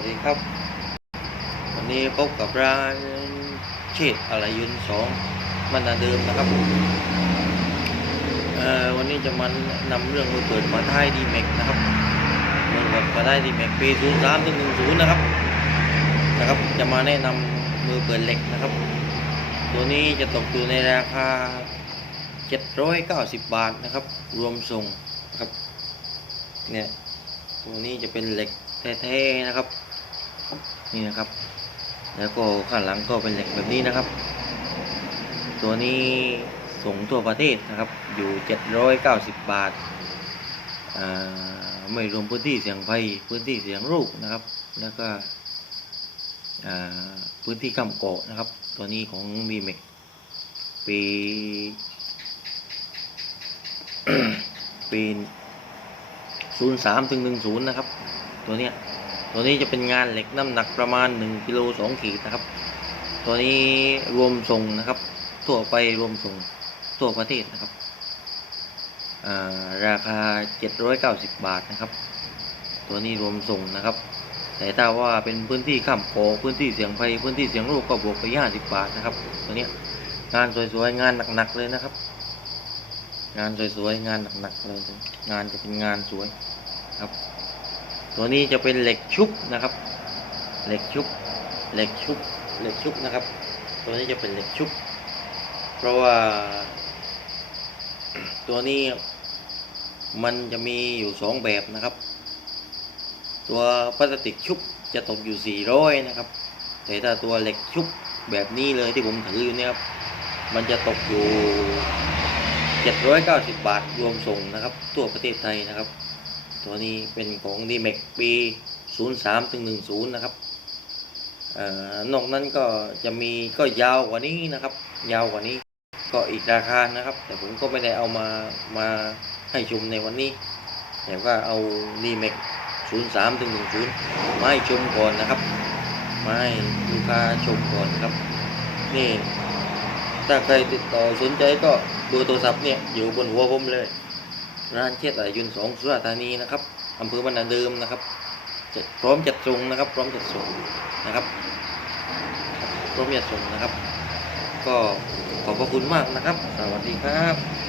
วัสดีครับ วันนี้พบกับร้านเชษฐ์อะไรยุนสองมันนาเดิมนะครับวันนี้จะมานำเรื่องมือเปิดมาท้ายดีแม็กนะครับมือเปิดมาท้ายดีแม็กปีศูนย์สามถึงหนึ่งศูนย์นะครับนะครับ จะมาแนะนำมือเปิดเหล็กนะครับ ตัวนี้จะตกอยู่ในราคา 790 บาทนะครับ รวมส่งนะครับเนี่ยตัวนี้จะเป็นเหล็กแท้ๆนะครับ นี่นะครับ แล้วก็ข้างหลังก็เป็นเหล็กแบบนี้นะครับ ตัวนี้ส่งทั่วประเทศนะครับ อยู่ 790 บาทอ่าไม่รวมพื้นที่เสียงไฟพื้นที่เสียงลูกนะครับ แล้วก็พื้นที่กำเกะนะครับ ตัวนี้ของ v m a x ปีปี03ถึง10 นะครับ ตัวเนี้ย ตัวนี้จะเป็นงานเหล็กน้ำหนักประมาณ1กิโล2ขีดนะครับ ตัวนี้รวมส่งนะครับ ทั่วไปรวมส่งทั่วประเทศนะครับอ่าราคา 790 บาทนะครับ ตัวนี้รวมส่งนะครับ แต่ถ้าว่าเป็นพื้นที่ข้ามโขพื้นที่เสียงไฟพื้นที่เสียงลูกก็บวกไป 50 บาทนะครับ ตัวนี้งานสวยๆงานหนักๆเลยนะครับ งานสวยๆงานหนักๆเลย งานจะเป็นงานสวยครับ ตัวนี้จะเป็นเหล็กชุบนะครับ เหล็กชุบ เหล็กชุบ เหล็กชุบนะครับ ตัวนี้จะเป็นเหล็กชุบ เพราะว่า ตัวนี้มันจะมีอยู่สองแบบนะครับ ตัวพลาสติกชุบจะตกอยู่ 400 นะครับ แต่ถ้าตัวเหล็กชุบแบบนี้เลยที่ผมถืออยู่เนี่ยครับ มันจะตกอยู่ 790 บาทรวมส่งนะครับ ทั่วประเทศไทยนะครับ ตัวนี้เป็นของ d m a x ปี 03ถึง10 นะครับอนอกนั้นก็จะมีก็ยาวกว่านี้นะครับ ยาวกว่านี้ ก็อีกราคานะครับ แต่ผมก็ไม่ได้เอามามาให้ชมในวันนี้ แต่ว่าเอา d m a x 03ถึง10 มาให้ชมก่อนนะครับ มาให้ลูกค้าชมก่อนครับ นี่ถ้าใครติดต่อสนใจก็เบอร์โทรศัพท์เนี่ยอยู่บนหัวผมเลย ร้านเช็ดอะไรยุนสองสุราษฎร์ธานีนะครับอำเภอบ้านนาเดิมนะครับจะพร้อมจัดส่งนะครับ พร้อมจัดส่งนะครับพร้อมจัดส่งนะครับ ก็ขอบพระคุณมากนะครับ สวัสดีครับ